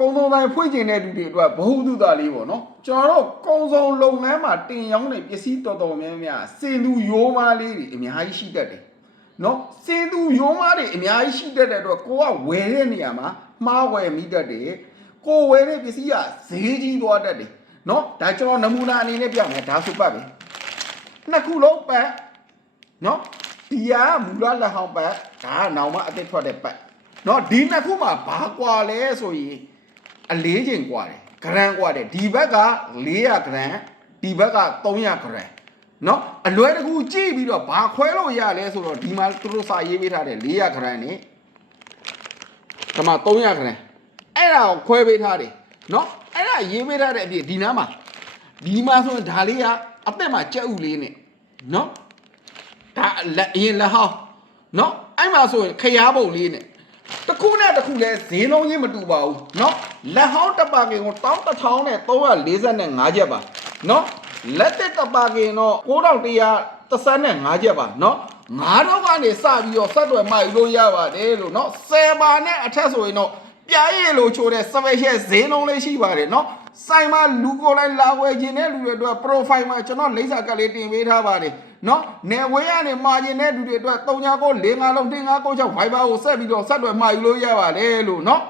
ကုံစုံတိုင်းဖွင့်ကျင်တဲ့လူတွေအတွက်ဘ ഹു တုသားလေးပေါ့နော်ကျွန်တော်တို့ကုံစုံလုပ်ငန်းမှာတင်ရောင်းတဲ့ပစ္စည်းတော်တော်များများစင်သူရိုးမားလေးတွေအများကြီးရှိတတ်တယ်နော်စင်သူရိုးမားတွေအများကြီးရှိတတ်တဲ့အတွက်ကိုကဝယ်တဲ့နေရာမှာမှားဝယ်မိတတ်တယ်ကိုဝယ်တဲ့ပစ္စည်းကဈေးကြီးသွားတတ်တယ်နော်ဒါကျွန်တော်နမူနာအနေနဲ့ပြမယ်ဒါဆိုပတ်ပဲနှစ်ခုလုံးပတ်နော်ဒီဟာမူလလက်ဟောင်းပတ်ဒါကနောက်မှအသက်ထွက်တဲ့ပတ်နော်ဒီနှစ်ခုမှာဘာကွာလဲဆိုရင်အလေးချိန်ကွာတယ်ဂရမ်ကွာတယ်ဒီဘက်က400 ဂရမ်ဒီဘက်က300 ဂရမ်နော်အလွယ်တကူကြည့်ပြီးတော့ဘာခွဲလို့ရလဲဆိုတော့ဒီမှာသူတို့စာရေးပေးထားတယ်400 ဂရမ်နဲ့ဒီမှာ300 ဂရမ်အဲ့ဒါကိုခွဲပေးထားတယ်နော်အဲ့ဒါရေးပေးထားတဲ့အပြင်ဒီနားမှာဒီမှာဆိုရင်ဒါလေးကအသက်မှာကြက်ဥလေးနဲ့နော်ဒါအရင်လက်ဟောင်းနော်အဲ့မှာဆိုရင်ခရားပုံလေးနဲ့တခုနဲ့တခုလဲဈေးလုံးချင်းမတူပါဘူးเนาะလက်ဟောင်းတပါကင်ကို11345ချက်ပါเนาะလက်တက်တပါကင်တော့9135ချက်ပါเนาะ9000ကနေစပြီးတော့ဆက်တွယ်မှယူလို့ရပါတယ်လို့เนาะ10ပါနဲ့အထက်ဆိုရင်တော့ပြားရည်လို့ချိုးတဲ့ special ဈေးလုံးလေးရှိပါတယ်เนาะဆိုင်မှာလူကိုလိုက်လာဝယ်ခြင်းတဲ့လူတွေအတွက် profile မှာကျွန်တော်လိပ်စာကတ်လေးတင်ပေးထားပါတယ်နော်နယ်ဝေးရနေမှာခြင်းတဲ့လူတွေအတွက်3945လုံးတင်596 Viber ကိုဆက်ပြီးတော့ဆက်တွယ်မှာယူလို့ရပါတယ်လို့နော်